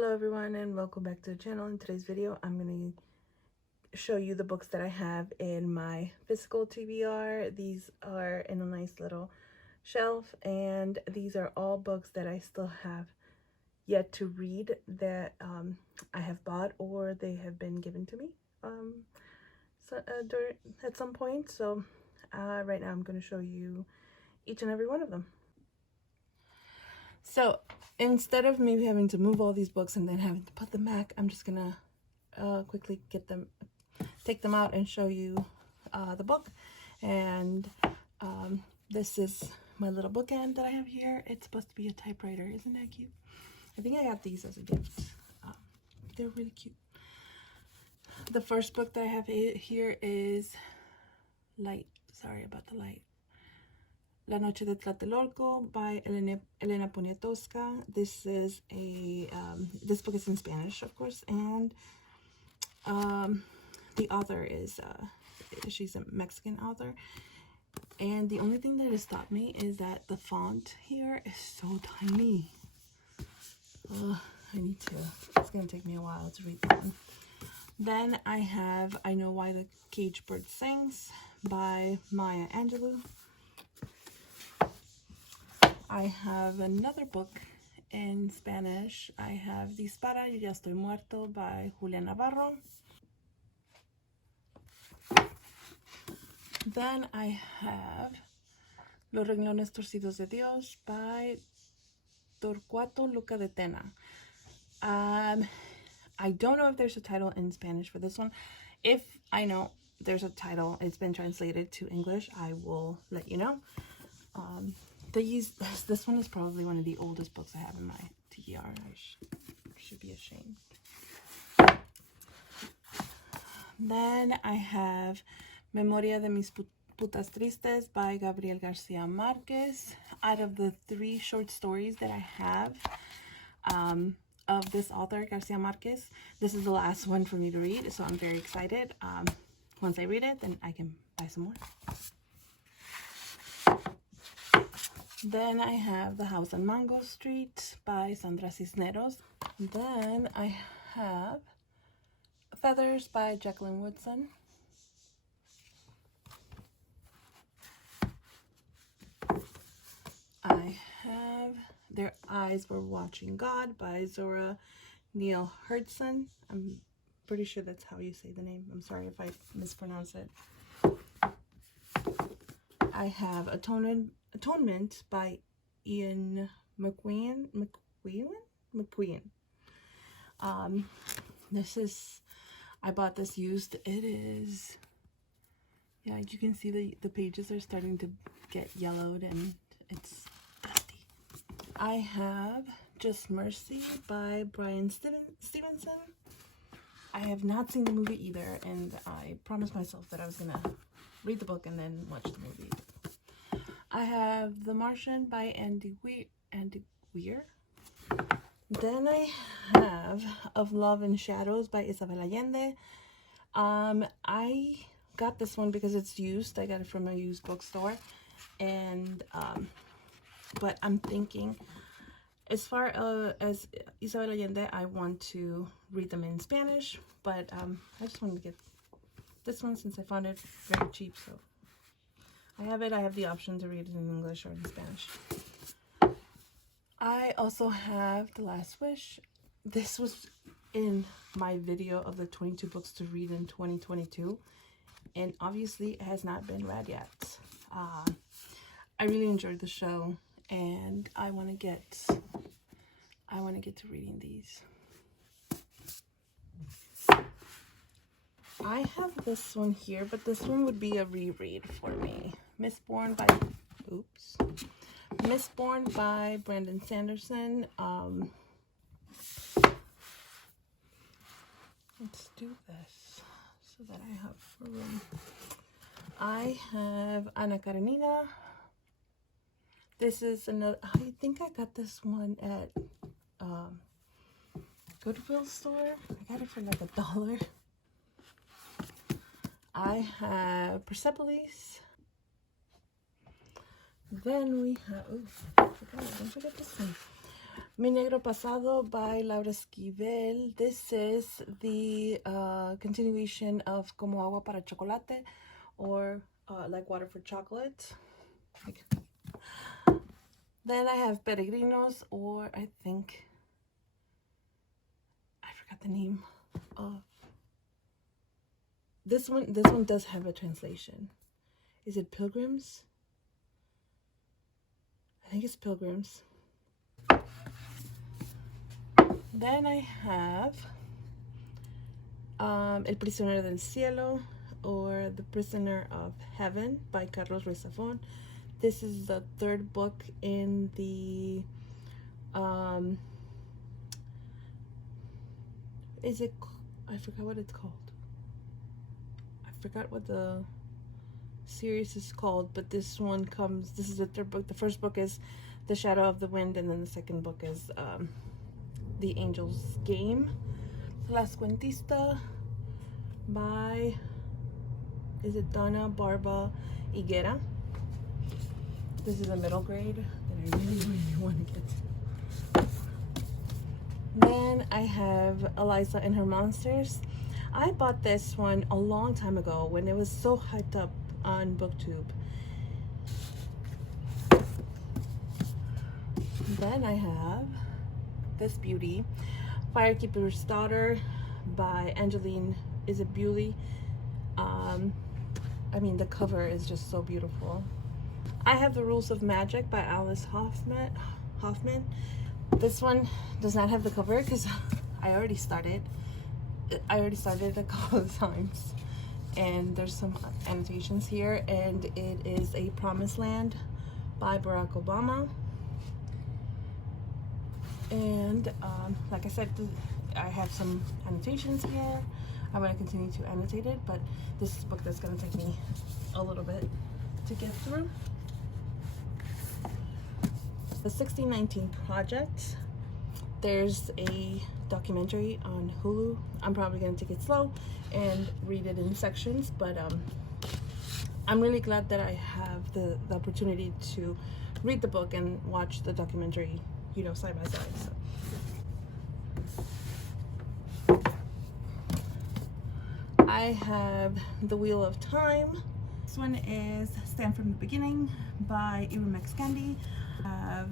Hello everyone and welcome back to the channel. In today's video I'm going to show you the books that I have in my physical TBR. These are in a nice little shelf and these are all books that I still have yet to read that I have bought or they have been given to me at some point. So right now I'm going to show you each and every one of them. So instead of maybe having to move all these books and then having to put them back, I'm just gonna quickly take them out and show you the book. And this is my little bookend that I have here. It's supposed to be a typewriter. Isn't that cute? I think I got these as a gift. They're really cute. The first book that I have here is Light. Sorry about the light. La Noche de Tlatelolco by Elena Poniatowska. This is this book is in Spanish, of course, and the author is she's a Mexican author. And the only thing that has stopped me is that the font here is so tiny. It's gonna take me a while to read that one. Then I have I Know Why the Caged Bird Sings by Maya Angelou. I have another book in Spanish. I have Dispara, Yo Ya Estoy Muerto by Julian Navarro. Then I have Los Renglones Torcidos de Dios by Torquato Luca de Tena. I don't know if there's a title in Spanish for this one. If I know there's a title, it's been translated to English, I will let you know. This one is probably one of the oldest books I have in my TBR. I should be ashamed. Then I have Memoria de mis putas tristes by Gabriel Garcia Marquez. Out of the 3 short stories that I have of this author, Garcia Marquez, this is the last one for me to read, so I'm very excited. Once I read it, then I can buy some more. Then I have The House on Mango Street by Sandra Cisneros. Then I have Feathers by Jacqueline Woodson. I have Their Eyes Were Watching God by Zora Neale Hurston. I'm pretty sure that's how you say the name. I'm sorry if I mispronounce it. I have Atonement by Ian McQueen. I bought this used. It is, yeah, you can see the pages are starting to get yellowed and it's dusty. I have Just Mercy by Brian Stevenson. I have not seen the movie either, and I promised myself that I was gonna read the book and then watch the movie. I have The Martian by Andy Weir. Then I have Of Love and Shadows by Isabel Allende. I got this one because it's used. I got it from a used bookstore, and but I'm thinking, as far as Isabel Allende, I want to read them in Spanish, but I just wanted to get this one since I found it very cheap, so I have it. I have the option to read it in English or in Spanish. I also have The Last Wish. This was in my video of the 22 books to read in 2022, and obviously it has not been read yet. I really enjoyed the show, and I want to get to reading these. I have this one here, but this one would be a reread for me. Mistborn by Brandon Sanderson. Let's do this so that I have room. I have Ana Karenina. This is another, I think I got this one at Goodwill store. I got it for like $1. I have Persepolis. Then we have, don't forget this one. Mi Negro Pasado by Laura Esquivel. This is the continuation of Como Agua para Chocolate, or like water for chocolate. Then I have Peregrinos, or I think I forgot the name of this one. This one does have a translation. Is it Pilgrims? I think it's Pilgrims. Then I have El Prisionero del Cielo, or The Prisoner of Heaven by Carlos Ruiz Zafón. This is the third book in the I forgot what it's called. I forgot what the series is called, but this is the third book. The first book is The Shadow of the Wind, and then the second book is The Angel's Game. Las Cuentista by, is it Donna Barba Higuera? This is a middle grade that I really want to get to. Then I have Eliza and Her Monsters. I bought this one a long time ago when it was so hyped up on BookTube. Then I have this beauty, Firekeeper's Daughter by Angeline, is it Bewley? I mean, the cover is just so beautiful. I have The Rules of Magic by Alice Hoffman. This one does not have the cover because I already started it a couple of times, and there's some annotations here, and it is A Promised Land by Barack Obama. And like I said, I have some annotations here. I'm going to continue to annotate it, but this is a book that's going to take me a little bit to get through. The 1619 Project. There's a documentary on Hulu. I'm probably going to take it slow and read it in sections, but I'm really glad that I have the opportunity to read the book and watch the documentary, you know, side by side. So. I have The Wheel of Time. This one is Stand from the Beginning by Ivory. I have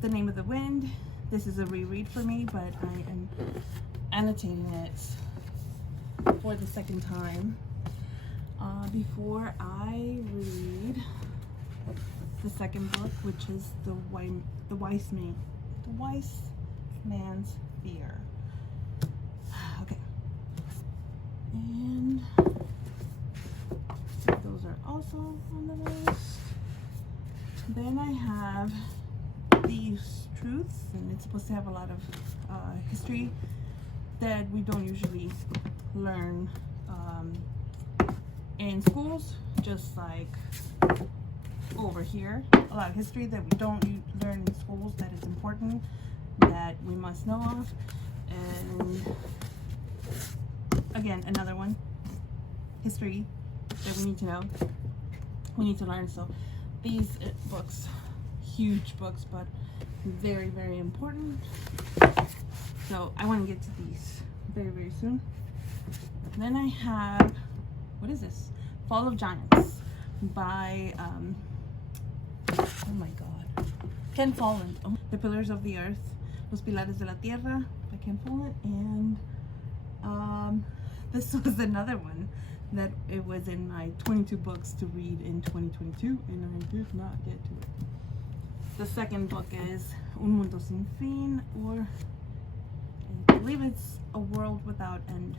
The Name of the Wind. This is a reread for me, but I am annotating it for the second time. Before I read the second book, which is The Wise Man's Fear. Okay. And those are also on the list. Then I have These Truths, and it's supposed to have a lot of history that we don't usually learn in schools, just like over here. A lot of history that we don't learn in schools that is important, that we must know of. And again, another one, history that we need to know, we need to learn. So these books, huge books, but very, very important. So I want to get to these very, very soon. Then I have, what is this? Fall of Giants by, oh my God, Ken Follett. Oh, The Pillars of the Earth, Los Pilares de la Tierra by Ken Follett. And this was another one that it was in my 22 books to read in 2022, and I did not get to it. The second book is Un Mundo Sin Fin, or I believe it's A World Without End.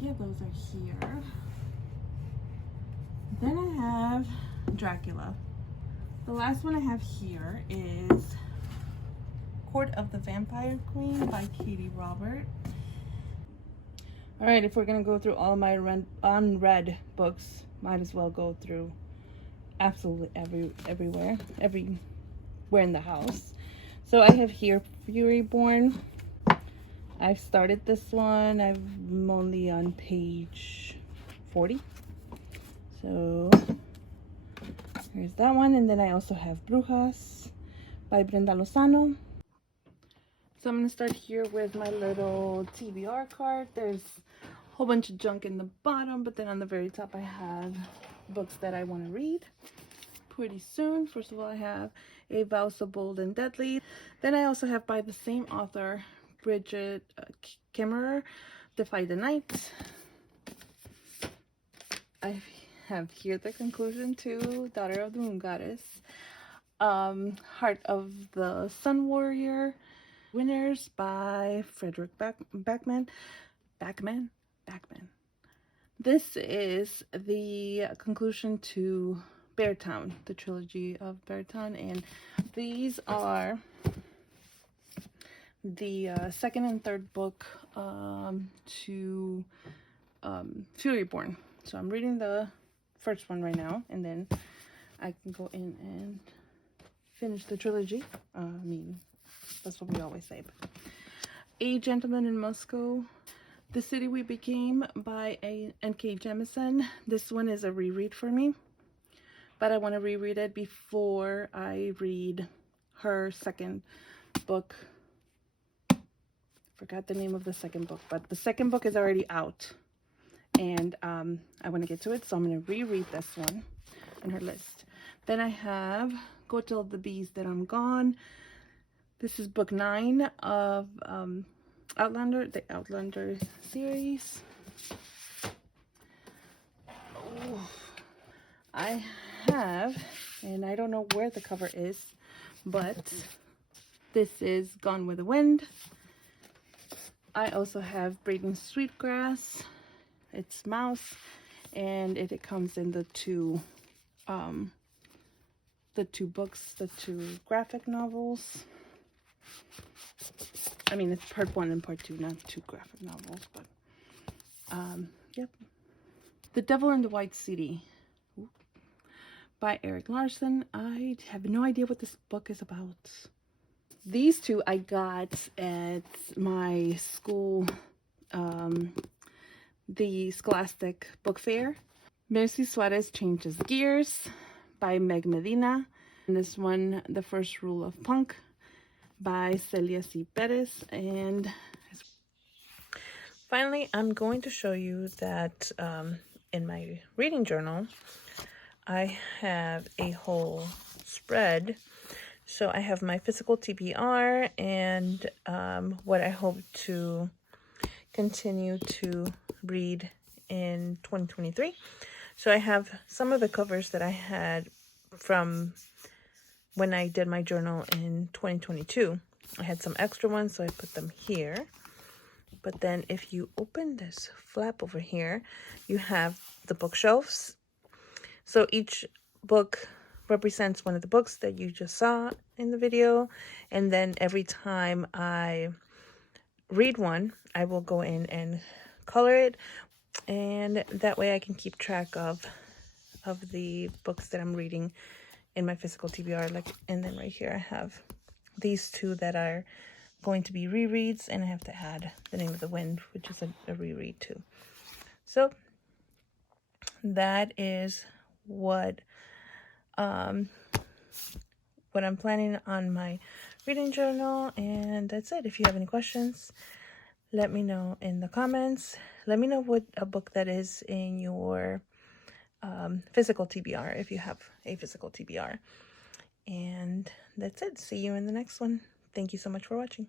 Yeah, those are here. Then I have Dracula. The last one I have here is Court of the Vampire Queen by Katie Robert. All right, if we're gonna go through all my unread books, might as well go through absolutely everywhere in the house. So I have here Furyborn. I've started this one. I'm only on page 40. So here's that one, and then I also have Brujas by Brenda Lozano. So I'm going to start here with my little TBR card. There's a whole bunch of junk in the bottom, but then on the very top I have books that I want to read pretty soon. First of all, I have A Vow So Bold and Deadly. Then I also have, by the same author, Bridget Kimmerer, Defy the Night. I have here the conclusion to Daughter of the Moon Goddess. Heart of the Sun Warrior. Winners by Frederick Backman. This is the conclusion to Beartown, the trilogy of Beartown, and these are the second and third book to Furyborn. So I'm reading the first one right now, and then I can go in and finish the trilogy. I mean, that's what we always say. A Gentleman in Moscow. The City We Became by N.K. Jemisin. This one is a reread for me, but I want to reread it before I read her second book. Forgot the name of the second book, but the second book is already out, and I want to get to it, so I'm going to reread this one on her list. Then I have Go Tell the Bees That I'm Gone. This is book 9 of Outlander, the Outlander series. Oh, I have, and I don't know where the cover is, but this is Gone with the Wind. I also have Braiding Sweetgrass. It's Mouse, and it comes in the two books, the two graphic novels. I mean, it's part 1 and part 2, not 2 graphic novels, but yep. The Devil in the White City by Eric Larson. I have no idea what this book is about. These two I got at my school, the Scholastic Book Fair. Mercy Suarez Changes Gears by Meg Medina. And this one, The First Rule of Punk by Celia C. Perez. And finally, I'm going to show you that in my reading journal, I have a whole spread. So I have my physical TBR and what I hope to continue to read in 2023. So I have some of the covers that I had from when I did my journal in 2022. I had some extra ones, so I put them here. But then if you open this flap over here, you have the bookshelves. So each book represents one of the books that you just saw in the video. And then every time I read one, I will go in and color it. And that way I can keep track of the books that I'm reading in my physical TBR. And then right here I have these two that are going to be rereads, and I have to add The Name of the Wind, which is a reread too. So that is what I'm planning on my reading journal, and that's it. If you have any questions, let me know in the comments. Let me know what a book that is in your physical TBR, if you have a physical TBR. And that's it. See you in the next one. Thank you so much for watching.